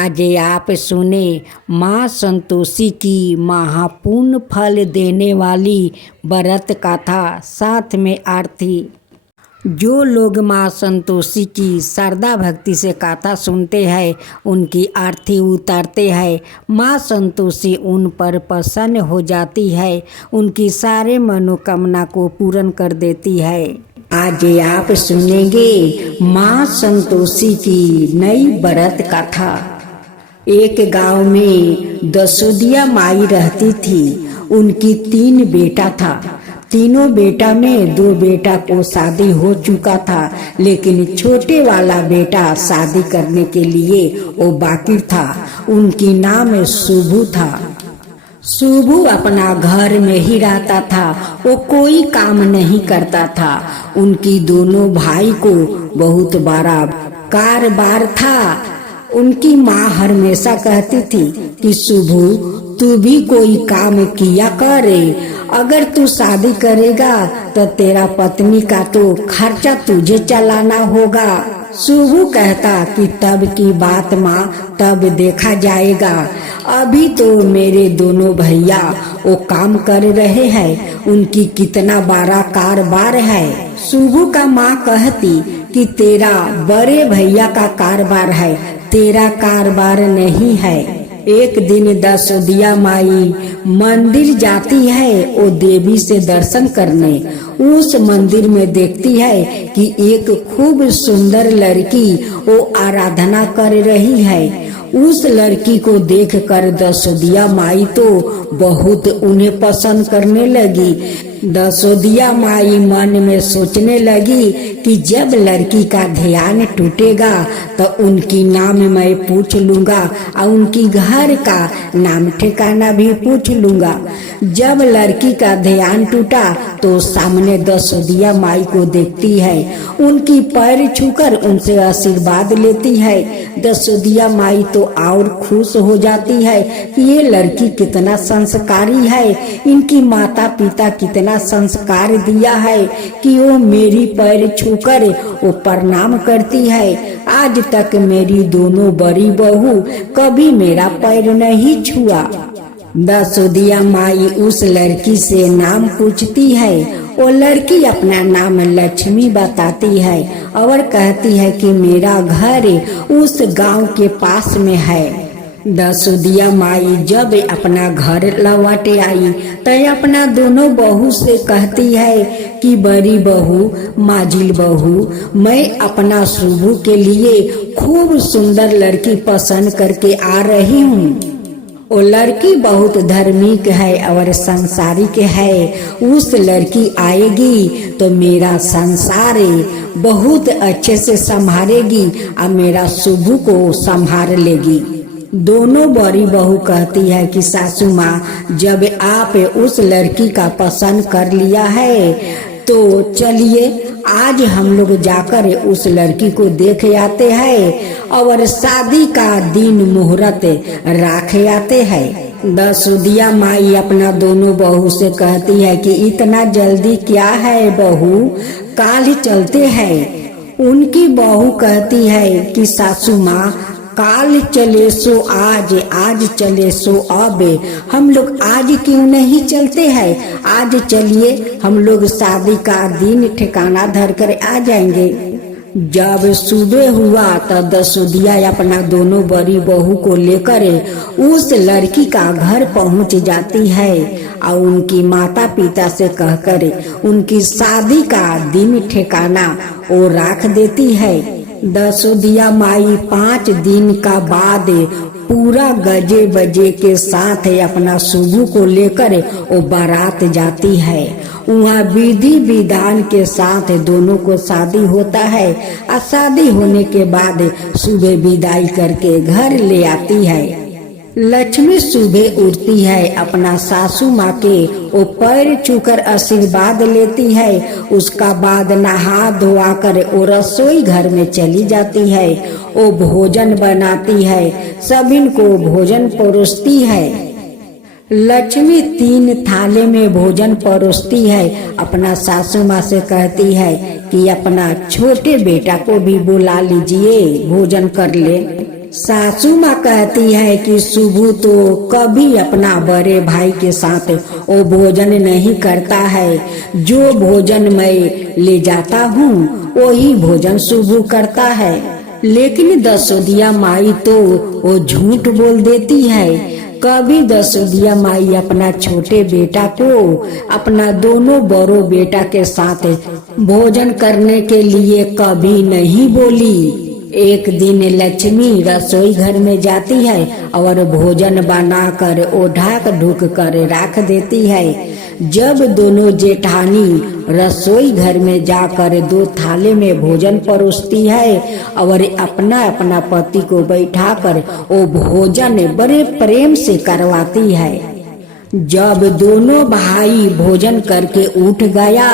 आज आप सुने माँ संतोषी की महापुण्य फल देने वाली व्रत कथा, साथ में आरती। जो लोग माँ संतोषी की श्रद्धा भक्ति से कथा सुनते हैं, उनकी आरती उतारते हैं, माँ संतोषी उन पर प्रसन्न हो जाती है, उनकी सारे मनोकामना को पूर्ण कर देती है। आज आप सुनेंगे माँ संतोषी की नई व्रत कथा। एक गांव में दसोदिया माई रहती थी। उनकी 3 बेटा था। तीनों बेटा में 2 बेटा को शादी हो चुका था, लेकिन छोटे वाला बेटा शादी करने के लिए वो बाकी था। उनकी नाम शुभू था। शुभू अपना घर में ही रहता था, वो कोई काम नहीं करता था। उनकी दोनों भाई को बहुत बड़ा कारोबार था। उनकी माँ हमेशा कहती थी कि शुभू, तू भी कोई काम किया करे। अगर तू शादी करेगा तो तेरा पत्नी का तो खर्चा तुझे चलाना होगा। शुभू कहता कि तब की बात माँ, तब देखा जाएगा। अभी तो मेरे दोनों भैया वो काम कर रहे हैं, उनकी कितना बड़ा कारोबार है। शुभू का माँ कहती कि तेरा बड़े भैया का कारोबार है, तेरा कारोबार नहीं है। एक दिन दसोदिया माई मंदिर जाती है वो देवी से दर्शन करने। उस मंदिर में देखती है कि एक खूब सुंदर लड़की वो आराधना कर रही है। उस लड़की को देखकर दसोदिया माई तो बहुत उन्हें पसंद करने लगी। दसोदिया माई मन में सोचने लगी कि जब लड़की का ध्यान टूटेगा तो उनकी नाम मैं पूछ लूंगा और उनकी घर का नाम ठिकाना भी पूछ लूंगा। जब लड़की का ध्यान टूटा तो सामने दसोदिया माई को देखती है, उनकी पैर छूकर उनसे आशीर्वाद लेती है। दसोदिया माई तो और खुश हो जाती है कि ये लड़की कितना संस्कारी है, इनकी माता पिता कितना संस्कार दिया है कि वो मेरी पैर छूकर वो प्रणाम करती है। आज तक मेरी दोनों बड़ी बहू कभी मेरा पैर नहीं छुआ। दसोदिया माई उस लड़की से नाम पूछती है। वो लड़की अपना नाम लक्ष्मी बताती है और कहती है कि मेरा घर उस गांव के पास में है। दसोदिया माई जब अपना घर लौट आई तो अपना दोनों बहू से कहती है कि बड़ी बहू, माजिल बहू, मैं अपना शुभू के लिए खूब सुंदर लड़की पसंद करके आ रही हूँ। वो लड़की बहुत धार्मिक है और संसारिक है। उस लड़की आएगी तो मेरा संसार बहुत अच्छे से संभालेगी और मेरा शुभू को संभाल लेगी। दोनों बड़ी बहू कहती है कि सासू माँ, जब आप उस लड़की का पसंद कर लिया है तो चलिए आज हम लोग जाकर उस लड़की को देख आते हैं और शादी का दिन मुहूर्त रख आते हैं। दसोदिया माई अपना दोनों बहू से कहती है कि इतना जल्दी क्या है बहू, काल चलते हैं। उनकी बहू कहती है कि सासू माँ, काल चले सो आज, आज चले सो अब, हम लोग आज क्यों नहीं चलते हैं? आज चलिए, हम लोग शादी का दिन ठिकाना धर कर आ जाएंगे। जब सुबह हुआ तो दसोदिया अपना दोनों बड़ी बहू को लेकर उस लड़की का घर पहुंच जाती है और उनकी माता पिता से कहकर उनकी शादी का दिन ठिकाना वो रख देती है। दसोदिया माई 5 दिन का बाद पूरा गजे बजे के साथ अपना शुभू को लेकर वो बारात जाती है। वहाँ विधि विधान के साथ दोनों को शादी होता है और शादी होने के बाद सुबह विदाई करके घर ले आती है। लक्ष्मी सुबह उठती है, अपना सासू माँ के वो पैर छूकर आशीर्वाद लेती है। उसका बाद नहा धोआ कर वो रसोई घर में चली जाती है। वो भोजन बनाती है, सभी को भोजन परोसती है। लक्ष्मी 3 थाले में भोजन परोसती है। अपना सासू माँ से कहती है कि अपना छोटे बेटा को भी बुला लीजिए, भोजन कर ले। सासू माँ कहती है कि सुबह तो कभी अपना बड़े भाई के साथ वो भोजन नहीं करता है। जो भोजन मैं ले जाता हूँ वही भोजन सुबह करता है। लेकिन दसोदिया माई तो वो झूठ बोल देती है। कभी दसोदिया माई अपना छोटे बेटा को अपना दोनों बड़ों बेटा के साथ भोजन करने के लिए कभी नहीं बोली। एक दिन लक्ष्मी रसोई घर में जाती है और भोजन बनाकर वो ढाक ढूक कर रख देती है। जब दोनों जेठानी रसोई घर में जाकर 2 थाले में भोजन परोसती है और अपना अपना पति को बैठाकर वो भोजन बड़े प्रेम से करवाती है। जब दोनों भाई भोजन करके उठ गया,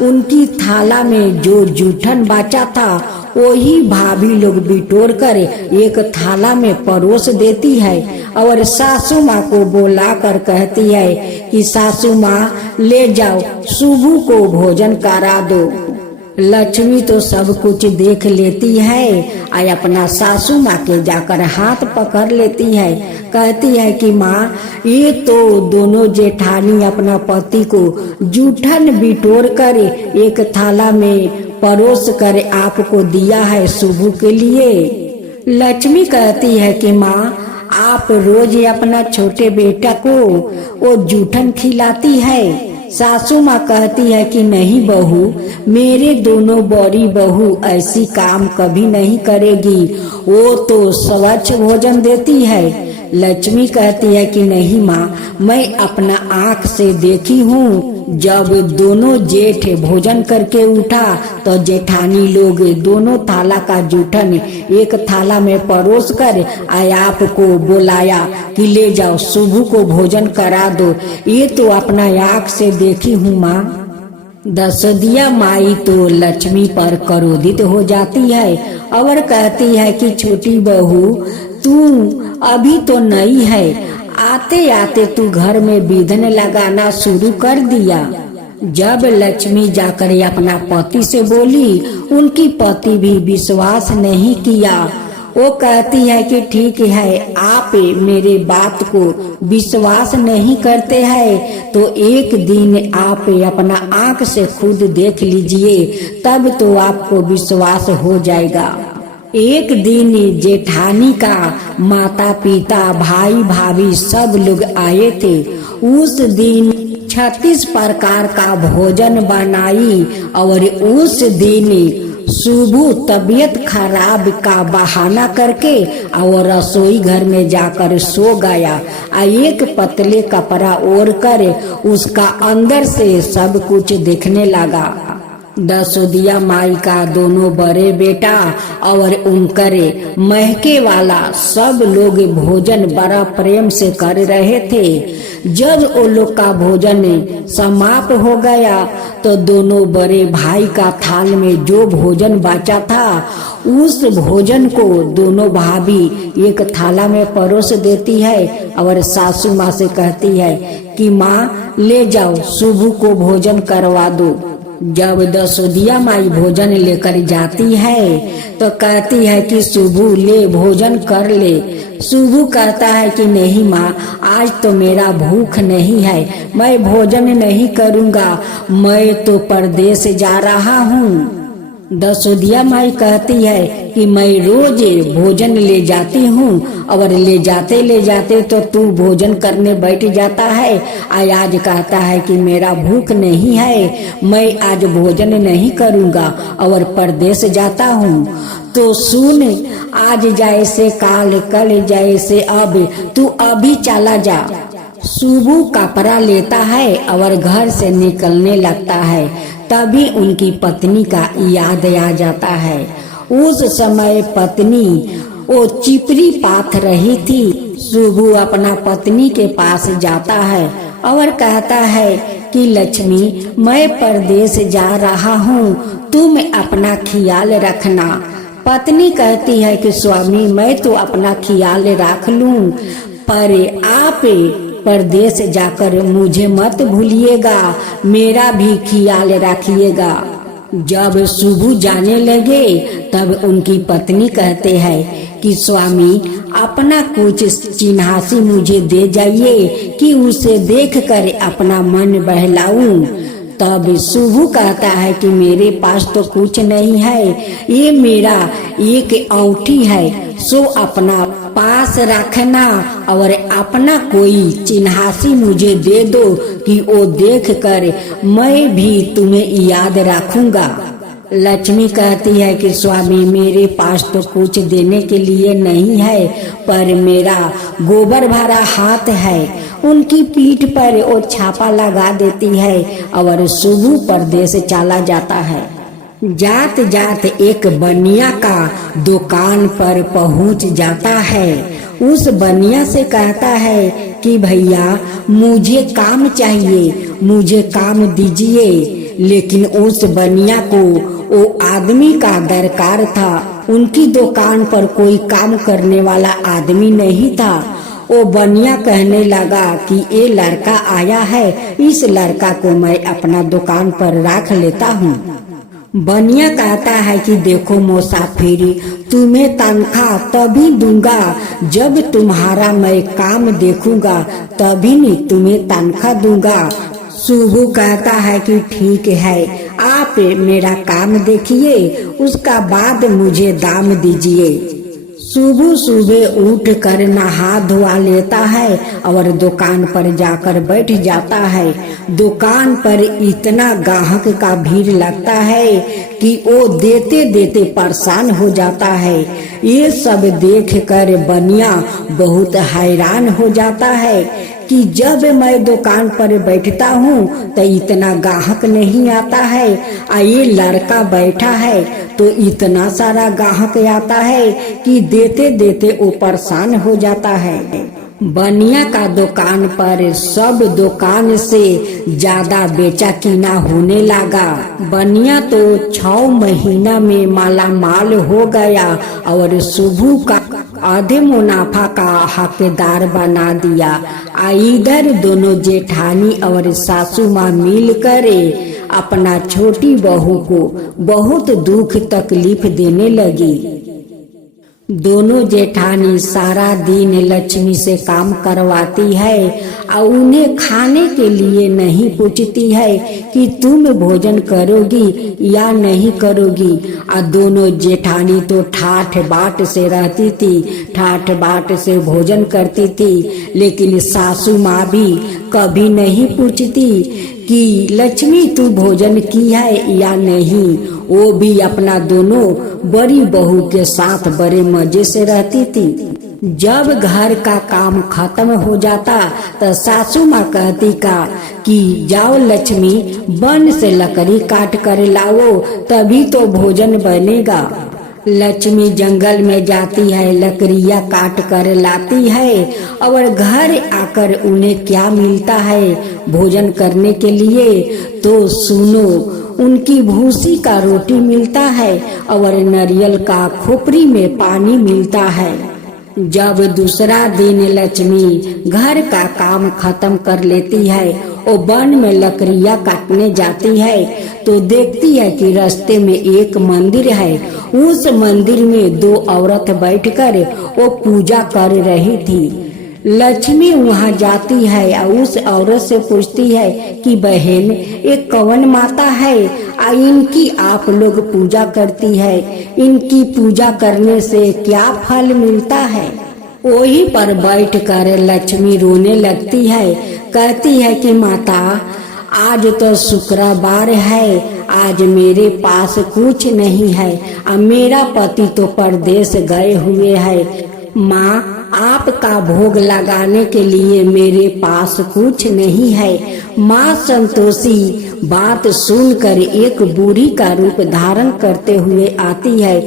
उनकी थाला में जो जूठन बचा था वही भाभी लोग बिटोर कर एक थाला में परोस देती है और सासू माँ को बुला कर कहती है कि सासू माँ ले जाओ, सुबह को भोजन करा दो। लक्ष्मी तो सब कुछ देख लेती है और अपना सासू माँ के जाकर हाथ पकड़ लेती है। कहती है कि माँ, ये तो दोनों जेठानी अपना पति को जूठन बिटोर कर एक थाला में परोस कर आपको दिया है सुबह के लिए। लक्ष्मी कहती है कि माँ, आप रोज अपना छोटे बेटा को वो जूठन खिलाती है। सासू माँ कहती है कि नहीं बहू, मेरे दोनों बड़ी बहू ऐसी काम कभी नहीं करेगी, वो तो स्वच्छ भोजन देती है। लक्ष्मी कहती है कि नहीं माँ, मैं अपना आँख से देखी हूँ। जब दोनों जेठ भोजन करके उठा तो जेठानी लोग दोनों थाला का जूठन एक थाला में परोस कर आपको बुलाया कि ले जाओ, सुबह को भोजन करा दो। ये तो अपना आँख से देखी हूँ माँ। दसोदिया माई तो लक्ष्मी पर क्रोधित हो जाती है और कहती है कि छोटी बहू, तू अभी तो नई है, आते आते तू घर में विघ्न लगाना शुरू कर दिया। जब लक्ष्मी जाकर अपना पति से बोली, उनकी पति भी विश्वास नहीं किया। वो कहती है कि ठीक है, आप मेरे बात को विश्वास नहीं करते हैं तो एक दिन आप अपना आँख से खुद देख लीजिए, तब तो आपको विश्वास हो जाएगा। एक दिन जेठानी का माता पिता भाई भाभी सब लोग आए थे। उस दिन 36 प्रकार का भोजन बनाई और उस दिन सुबह तबीयत खराब का बहाना करके और रसोई घर में जाकर सो गया। एक पतले कपड़ा ओढ़ कर उसका अंदर से सब कुछ देखने लगा। दसोदिया माई का दोनों बड़े बेटा और उनकरे महके वाला सब लोग भोजन बड़ा प्रेम से कर रहे थे। जब वो लोग का भोजन समाप्त हो गया तो दोनों बड़े भाई का थाल में जो भोजन बचा था उस भोजन को दोनों भाभी एक थाला में परोस देती है और सासू माँ से कहती है कि माँ ले जाओ, सुबह को भोजन करवा दो। जब दसोदिया माई भोजन लेकर जाती है तो कहती है कि सुबह ले भोजन कर ले। सुबह कहता है कि नहीं माँ, आज तो मेरा भूख नहीं है, मैं भोजन नहीं करूँगा, मैं तो परदेश जा रहा हूँ। दसोदिया माई कहती है कि मैं रोज भोजन ले जाती हूँ और ले जाते तो तू भोजन करने बैठ जाता है। आज कहता है कि मेरा भूख नहीं है, मैं आज भोजन नहीं करूँगा और परदेश जाता हूँ। तो सुन, आज जैसे काल, कल जैसे अब, तू अभी चला जा। सुबह कपड़ा लेता है और घर से निकलने लगता है। तभी उनकी पत्नी का याद आ जाता है। उस समय पत्नी वो चिपरी पाथ रही थी। सुबह अपना पत्नी के पास जाता है और कहता है कि लक्ष्मी, मैं परदेश जा रहा हूँ, तुम अपना ख्याल रखना। पत्नी कहती है कि स्वामी, मैं तो अपना ख्याल रख लूँ, पर आप परदेश जाकर मुझे मत भूलिएगा, मेरा भी ख्याल रखिएगा। जब सुबह जाने लगे तब उनकी पत्नी कहते हैं कि स्वामी अपना कुछ चिन्हासी मुझे दे जाइए कि उसे देखकर अपना मन बहलाऊं। तब शुभु कहता है कि मेरे पास तो कुछ नहीं है, ये मेरा एक औंठी है, सो अपना पास रखना और अपना कोई चिन्हासी मुझे दे दो कि वो देखकर मैं भी तुम्हें याद रखूंगा। लक्ष्मी कहती है कि स्वामी मेरे पास तो कुछ देने के लिए नहीं है, पर मेरा गोबर भरा हाथ है। उनकी पीठ पर वो छापा लगा देती है और शुभु परदेश चला जाता है। जात जात एक बनिया का दुकान पर पहुंच जाता है। उस बनिया से कहता है कि भैया मुझे काम चाहिए, मुझे काम दीजिए। लेकिन उस बनिया को वो आदमी का दरकार था। उनकी दुकान पर कोई काम करने वाला आदमी नहीं था। वो बनिया कहने लगा कि ये लड़का आया है, इस लड़का को मैं अपना दुकान पर रख लेता हूँ। बनिया कहता है कि देखो मुसाफिर, तुम्हें तनख्वाह तभी दूंगा जब तुम्हारा मैं काम देखूंगा, तभी नहीं तुम्हें तनख्वाह दूंगा। शुभु कहता है कि ठीक है, आप मेरा काम देखिए, उसका बाद मुझे दाम दीजिए। सुबह सुबह उठ कर नहा धोआ लेता है और दुकान पर जाकर बैठ जाता है। दुकान पर इतना ग्राहक का भीड़ लगता है कि वो देते देते परेशान हो जाता है। ये सब देखकर बनिया बहुत हैरान हो जाता है कि जब मैं दुकान पर बैठता हूँ तो इतना ग्राहक नहीं आता है, ये लड़का बैठा है तो इतना सारा ग्राहक आता है कि देते देते वो परेशान हो जाता है। बनिया का दुकान पर सब दुकान से ज्यादा बेचा किना होने लगा। बनिया तो 6 महीना में माला माल हो गया और शुभु का आधे मुनाफा का हकदार बना दिया। इधर दोनों जेठानी और सासू माँ मिल कर अपना छोटी बहू को बहुत दुख तकलीफ देने लगी। दोनों जेठानी सारा दिन लक्ष्मी से काम करवाती है और उन्हें खाने के लिए नहीं पूछती है कि तुम भोजन करोगी या नहीं करोगी। और दोनों जेठानी तो ठाठ बाट से रहती थी, ठाठ बाट से भोजन करती थी। लेकिन सासू माँ भी कभी नहीं पूछती कि लक्ष्मी तू भोजन की है या नहीं। वो भी अपना दोनों बड़ी बहू के साथ बड़े मजे से रहती थी। जब घर का काम खत्म हो जाता तो सासू माँ कहती का कि जाओ लक्ष्मी वन से लकड़ी काट कर लाओ, तभी तो भोजन बनेगा। लक्ष्मी जंगल में जाती है, लकड़ियाँ काट कर लाती है और घर आकर उन्हें क्या मिलता है भोजन करने के लिए, तो सुनो, उनकी भूसी का रोटी मिलता है और नारियल का खोपड़ी में पानी मिलता है। जब दूसरा दिन लक्ष्मी घर का काम खत्म कर लेती है और वन में लकड़ियाँ काटने जाती है तो देखती है कि रास्ते में एक मंदिर है। उस मंदिर में 2 औरत बैठकर वो पूजा कर रही थी। लक्ष्मी वहाँ जाती है और उस औरत से पूछती है कि बहन ये कौन माता है, इनकी आप लोग पूजा करती है, इनकी पूजा करने से क्या फल मिलता है। वहीं पर बैठ कर लक्ष्मी रोने लगती है, कहती है कि माता आज तो शुक्रवार है, आज मेरे पास कुछ नहीं है और मेरा पति तो परदेश गए हुए है। माँ आपका भोग लगाने के लिए मेरे पास कुछ नहीं है। माँ संतोषी बात सुनकर एक बूढ़ी का रूप धारण करते हुए आती है।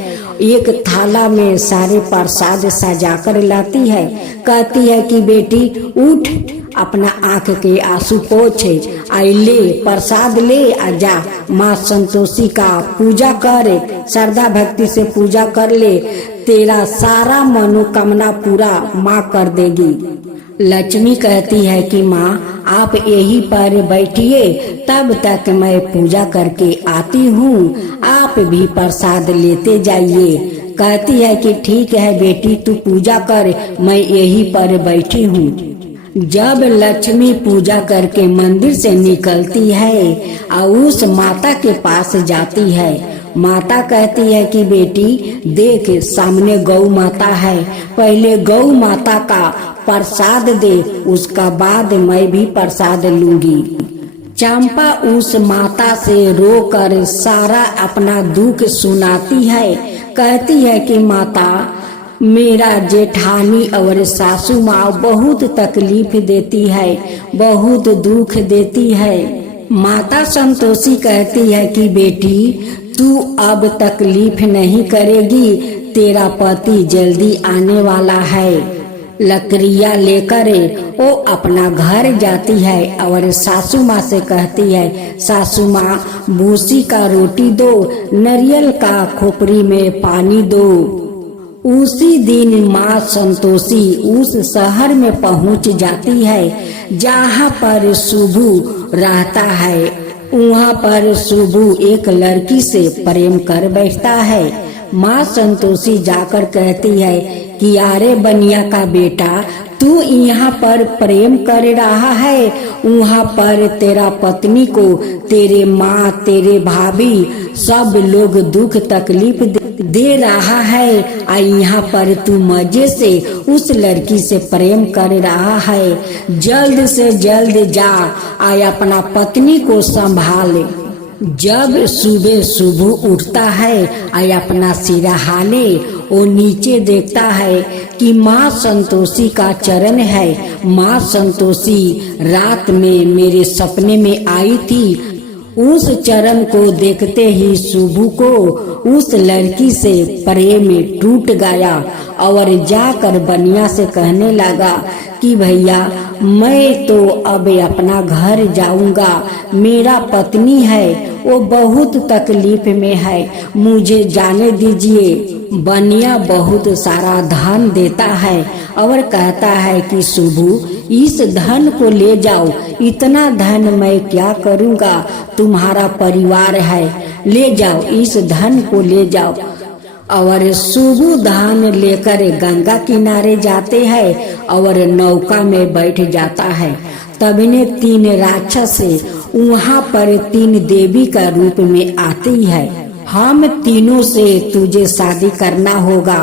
एक थाला में सारे प्रसाद सजा कर लाती है। कहती है कि बेटी उठ, अपना आंख के आंसू पोछे, ले प्रसाद ले आजा, माँ संतोषी का पूजा कर, श्रद्धा भक्ति से पूजा कर ले, तेरा सारा मनोकामना पूरा माँ कर देगी। लक्ष्मी कहती है कि माँ आप यहीं पर बैठिए, तब तक मैं पूजा करके आती हूँ, आप भी प्रसाद लेते जाइए। कहती है कि ठीक है बेटी, तू पूजा कर, मैं यहीं पर बैठी हूँ। जब लक्ष्मी पूजा करके मंदिर से निकलती है और उस माता के पास जाती है, माता कहती है कि बेटी देख, सामने गौ माता है, पहले गौ माता का प्रसाद दे, उसका बाद मैं भी प्रसाद लूंगी। चंपा उस माता से रोकर सारा अपना दुख सुनाती है। कहती है कि माता, मेरा जेठानी और सासू माँ बहुत तकलीफ देती है, बहुत दुख देती है। माता संतोषी कहती है कि बेटी तू अब तकलीफ नहीं करेगी, तेरा पति जल्दी आने वाला है। लकड़ियाँ लेकर वो अपना घर जाती है और सासू माँ से कहती है, सासू माँ भूसी का रोटी दो, नारियल का खोपड़ी में पानी दो। उसी दिन माँ संतोषी उस शहर में पहुँच जाती है जहाँ पर शुभू रहता है। वहाँ पर शुभू एक लड़की से प्रेम कर बैठता है। माँ संतोषी जाकर कहती है कि अरे बनिया का बेटा, तू यहाँ पर प्रेम कर रहा है, वहाँ पर तेरा पत्नी को तेरे माँ, तेरे भाभी सब लोग दुख तकलीफ दे रहा है, और यहाँ पर तू मजे से उस लड़की से प्रेम कर रहा है। जल्द से जल्द जा और अपना पत्नी को संभाले। जब सुबह सुबह उठता है और अपना सिरा हाले, वो नीचे देखता है कि माँ संतोषी का चरण है। माँ संतोषी रात में मेरे सपने में आई थी। उस चरण को देखते ही शुभू को उस लड़की से प्रेम टूट गया और जाकर बनिया से कहने लगा कि भैया मैं तो अब अपना घर जाऊंगा, मेरा पत्नी है वो बहुत तकलीफ में है, मुझे जाने दीजिए। बनिया बहुत सारा धन देता है और कहता है कि शुभू इस धन को ले जाओ, इतना धन मैं क्या करूँगा, तुम्हारा परिवार है, ले जाओ इस धन को ले जाओ। और शुभू धान लेकर गंगा किनारे जाते हैं और नौका में बैठ जाता है। तभी ने 3 राक्षस वहाँ पर 3 देवी का रूप में आती है। हम तीनों से तुझे शादी करना होगा।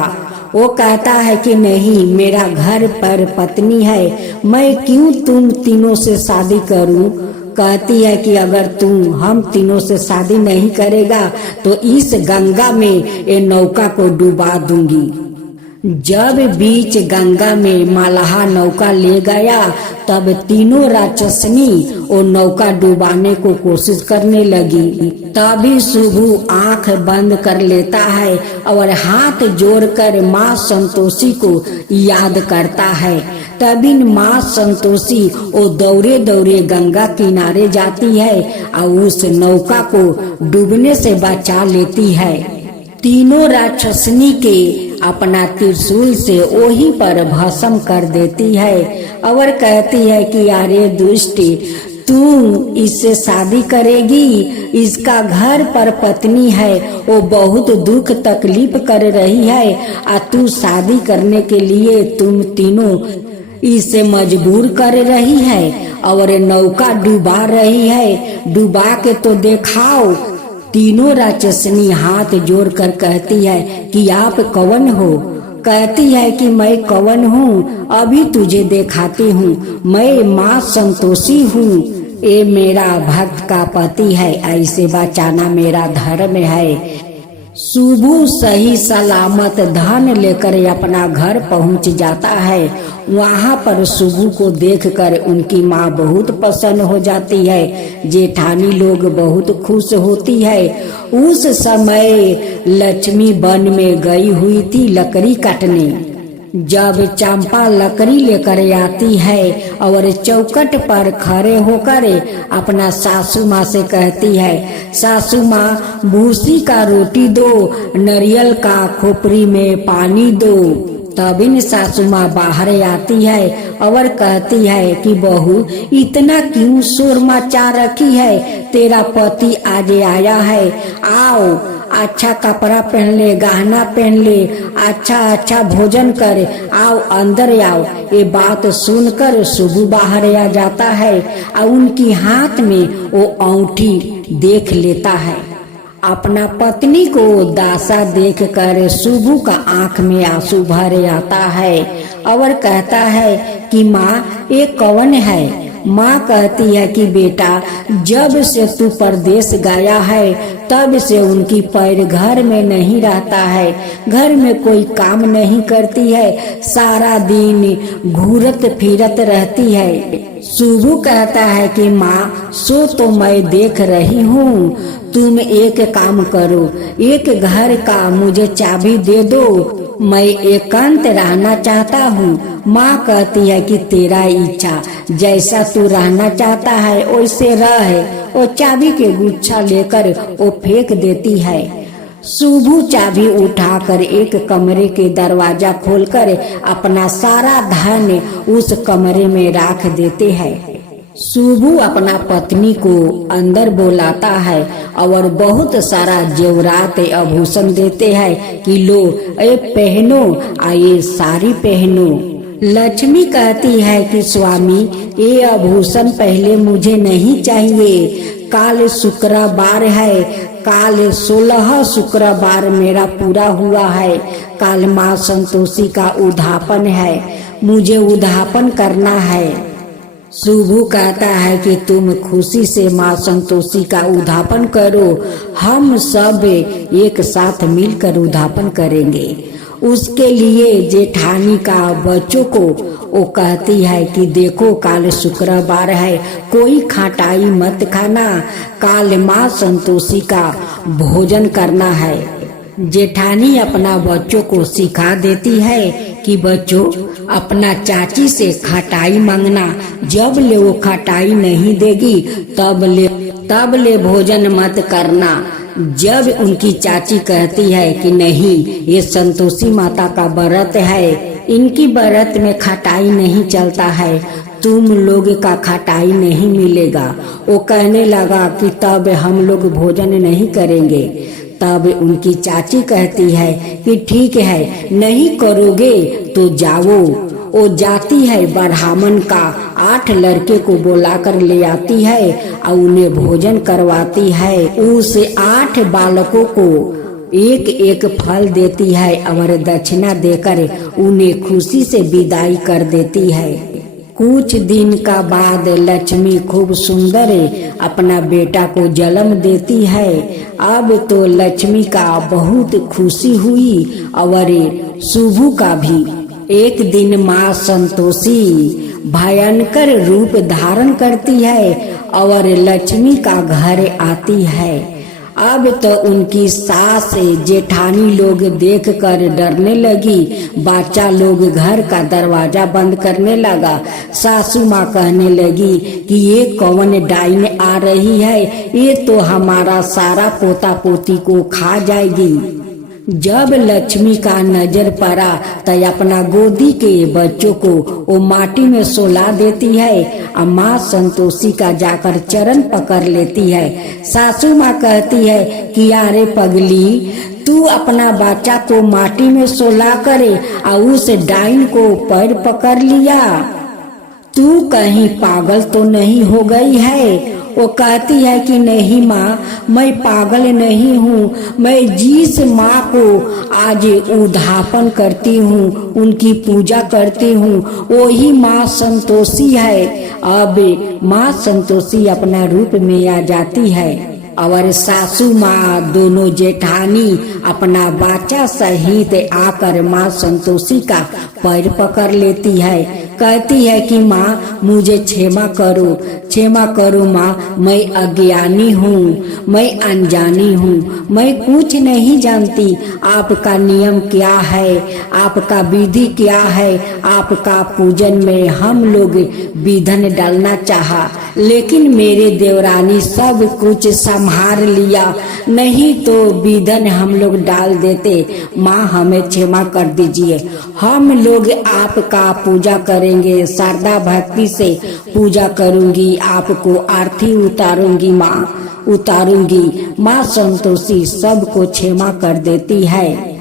वो कहता है कि नहीं, मेरा घर पर पत्नी है, मैं क्यों तुम तीनों से शादी करूं। कहती है कि अगर तुम हम तीनों से शादी नहीं करेगा तो इस गंगा में ये नौका को डुबा दूंगी। जब बीच गंगा में मल्लाह नौका ले गया तब तीनों राक्षसनी वो नौका डुबाने को कोशिश करने लगी। तभी शुभू आंख बंद कर लेता है और हाथ जोड़कर माँ संतोषी को याद करता है। तभी माँ संतोषी वो दौड़े दौड़े गंगा किनारे जाती है और उस नौका को डूबने से बचा लेती है। तीनों राक्षसनी के अपना त्रिशूल से वहीं पर भस्म कर देती है और कहती है कि अरे दुष्ट, तू इससे शादी करेगी, इसका घर पर पत्नी है, वो बहुत दुख तकलीफ कर रही है, और तू शादी करने के लिए तुम तीनों इसे मजबूर कर रही है और नौका डुबा रही है, डुबा के तो दिखाओ। तीनों राक्षसनी हाथ जोड़कर कहती है कि आप कौन हो। कहती है कि मैं कौन हूँ, अभी तुझे दिखाती हूँ, मैं माँ संतोषी हूँ। ये मेरा भक्त का पति है, ऐसे बचाना मेरा धर्म है। शुभू सही सलामत धन लेकर अपना घर पहुंच जाता है। वहां पर शुभू को देखकर उनकी माँ बहुत प्रसन्न हो जाती है। जेठानी लोग बहुत खुश होती है। उस समय लक्ष्मी वन में गई हुई थी लकड़ी काटने। जब चंपा लकड़ी लेकर आती है और चौखट पर खड़े होकर अपना सासू माँ से कहती है, सासू माँ भूसी का रोटी दो, नारियल का खोपड़ी में पानी दो। तभी सासू माँ बाहर आती है और कहती है कि बहू इतना क्यों शोर मचा रखी है, तेरा पति आज आया है, आओ अच्छा कपड़ा पहन ले, गहना पहन ले, अच्छा अच्छा भोजन कर, आओ अंदर आओ। ये बात सुनकर सुबु बाहर आ जाता है और उनकी हाथ में वो अंगूठी देख लेता है। अपना पत्नी को दासा देख कर सुबु का आंख में आंसू भर आता है और कहता है कि माँ ये कौन है। माँ कहती है कि बेटा जब से तू परदेश गया है तब से उनकी पैर घर में नहीं रहता है, घर में कोई काम नहीं करती है, सारा दिन घूरत फिरत रहती है। सुबु कहता है कि माँ सो तो मैं देख रही हूँ, तुम एक काम करो, एक घर का मुझे चाबी दे दो, मैं एकांत रहना चाहता हूँ। माँ कहती है कि तेरा इच्छा, जैसा तू रहना चाहता है वैसे रह। वो चाबी के गुच्छा लेकर वो फेंक देती है। सुबु चाबी उठाकर एक कमरे के दरवाजा खोलकर अपना सारा धन उस कमरे में रख देते हैं। सुबु अपना पत्नी को अंदर बुलाता है और बहुत सारा जेवरात आभूषण देते हैं कि लो ये पहनो, ये साड़ी पहनो। लक्ष्मी कहती है कि स्वामी ये आभूषण पहले मुझे नहीं चाहिए, काल शुक्रवार है, काल 16 शुक्रवार मेरा पूरा हुआ है, काल माँ संतोषी का उद्यापन है, मुझे उद्यापन करना है। सुबु कहता है कि तुम खुशी से माँ संतोषी का उद्यापन करो, हम सब एक साथ मिलकर उद्यापन करेंगे। उसके लिए जेठानी का बच्चों को वो कहती है कि देखो काल शुक्रवार है, कोई खटाई मत खाना, काल माँ संतोषी का भोजन करना है। जेठानी अपना बच्चों को सिखा देती है कि बच्चों अपना चाची से खटाई मांगना, जब ले वो खटाई नहीं देगी तब ले भोजन मत करना। जब उनकी चाची कहती है कि नहीं ये संतोषी माता का व्रत है, इनकी व्रत में खटाई नहीं चलता है, तुम लोग का खटाई नहीं मिलेगा, वो कहने लगा कि तब हम लोग भोजन नहीं करेंगे। तब उनकी चाची कहती है कि ठीक है, नहीं करोगे तो जाओ। वो जाती है, ब्राह्मण का 8 लड़के को बुलाकर ले आती है और उन्हें भोजन करवाती है। उस 8 बालकों को एक एक फल देती है और दक्षिणा देकर उन्हें खुशी से विदाई कर देती है। कुछ दिन का बाद लक्ष्मी खूब सुंदर अपना बेटा को जन्म देती है। अब तो लक्ष्मी का बहुत खुशी हुई और सुबु का भी। एक दिन माँ संतोषी भयंकर रूप धारण करती है और लक्ष्मी का घर आती है। अब तो उनकी सास जेठानी लोग देखकर डरने लगी, बच्चा लोग घर का दरवाजा बंद करने लगा। सासू माँ कहने लगी कि ये कौन डाइन आ रही है, ये तो हमारा सारा पोता पोती को खा जाएगी। जब लक्ष्मी का नजर पड़ा तो अपना गोदी के बच्चों को वो माटी में सुला देती है और माँ संतोषी का जाकर चरण पकड़ लेती है। सासू माँ कहती है कि अरे पगली, तू अपना बच्चा को माटी में सुला करे और उस डाइन को पैर पकड़ लिया, तू कहीं पागल तो नहीं हो गई है। वो कहती है कि नहीं माँ, मैं पागल नहीं हूँ, मैं जिस माँ को आज उद्यापन करती हूँ, उनकी पूजा करती हूँ, वही माँ संतोषी है। अब माँ संतोषी अपना रूप में आ जाती है और सासू माँ दोनों जेठानी अपना बच्चा सहित आकर माँ संतोषी का पैर पकड़ लेती है। कहती है कि माँ मुझे क्षमा करो माँ, मैं अज्ञानी हूँ, मैं अनजानी हूँ, मैं कुछ नहीं जानती, आपका नियम क्या है, आपका विधि क्या है, आपका पूजन में हम लोग विधन डालना चाहा, लेकिन मेरे देवरानी सब कुछ संभाल लिया, नहीं तो विधन हम लोग डाल देते। माँ हमें क्षमा कर दीजिए, हम लोग आपका पूजा करेंगे, श्रद्धा भक्ति से पूजा करूंगी, आपको आरती उतारूंगी माँ। उतारूंगी। माँ संतोषी सबको क्षमा कर देती है।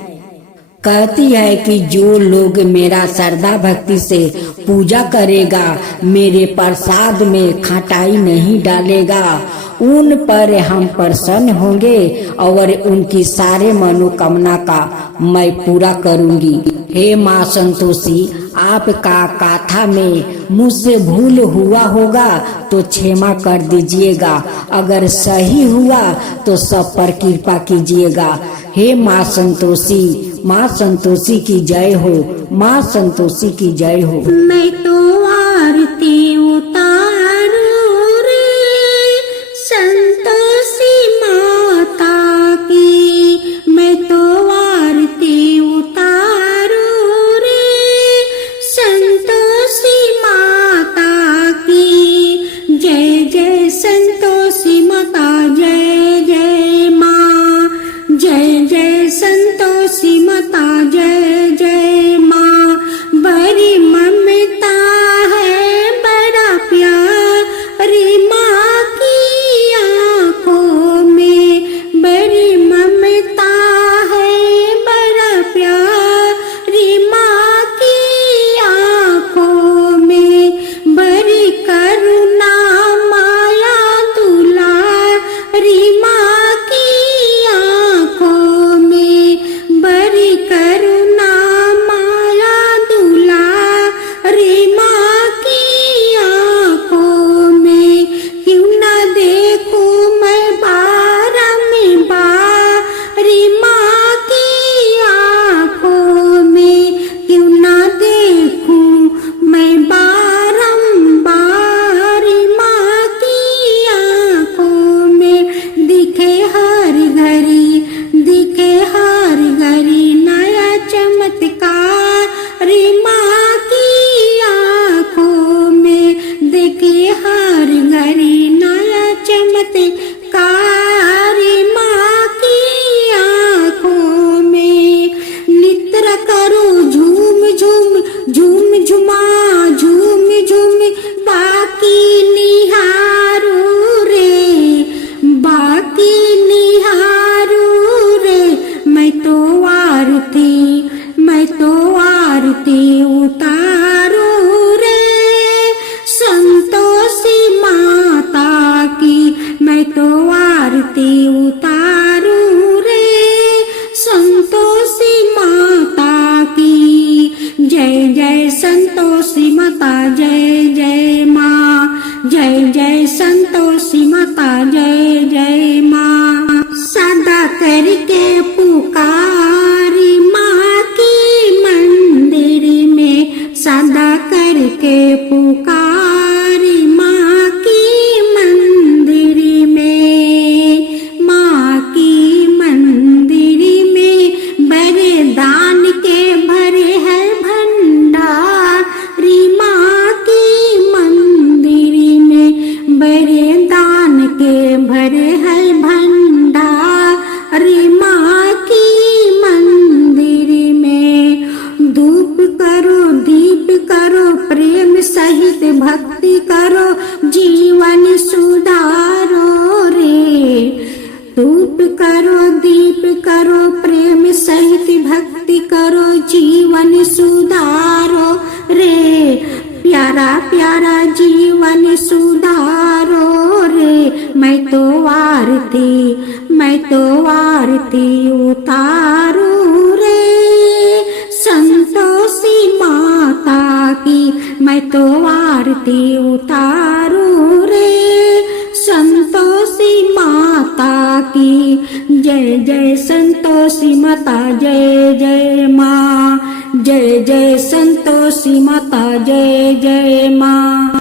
कहती है कि जो लोग मेरा श्रद्धा भक्ति से पूजा करेगा, मेरे प्रसाद में खटाई नहीं डालेगा, उन पर हम प्रसन्न होंगे और उनकी सारे मनोकामना का मैं पूरा करूंगी। हे माँ संतोषी, आपका गाथा में मुझसे भूल हुआ होगा तो क्षमा कर दीजिएगा, अगर सही हुआ तो सब पर कृपा कीजिएगा। हे माँ संतोषी की जय हो, माँ संतोषी की जय हो। मैं तो आरती उतारू रे संतोषी माता की, मैं तो आरती उतारू रे संतोषी माता की। जय जय संतोषी माता, जय जय माँ, जय जय संतोषी माता, जय जय माँ। बड़ी ममता है, बड़ा प्यारी माँ की आँखों में, बड़ी ममता है, बड़ा प्यारी माँ की आँखों में, बड़ी करुणा माया दुलारी माँ की आँखों में, बड़ी करुणा माया दुलारी माँ की आँखों में। क्यों ना देखूं मैं बारी माँ की आँखों में, क्यों ना देखूं मैं बारी माँ की आँखों में। दिखे हर घड़ी नया चमत्कार माँ की आँखों में, दिखे हर घड़ी नया चमत्कार माँ की आँखों में। नित्र करो झूम झूम बाकी निहारू रे, बाकी निहारू रे। मैं तो आरती उतारू रे संतोषी माता की, मैं तो आरती उतारू रे संतोषी माता की। जय जय संतोषी माता, जय जय माँ, जय जय संतोषी माता, जय जय माँ। सदा करके पुकारी माँ की मंदिर में, सदा करके पुकारी माँ की मंदिर में, माँ की मंदिर में। बड़े दान के भरे है भंडारी माँ की मंदिर में, बड़े दान के भरे है भंडारी माँ की मंदिर में। धूप करो, दीप करो, प्रेम सहित भक्ति करो, जीवन सुधारो रे। धूप करो, दीप करो, प्रेम सहित भक्ति करो, जीवन सुधारो रे। प्यारा प्यारा जीवन सुधारो रे। मैं तो आरती उतारू रे संतोषी माता की, मैं तो आरती उतारू रे संतोषी माता की। जय जय संतोषी माता, जय जय माँ, जय जय संतोषी माता, जय जय माँ।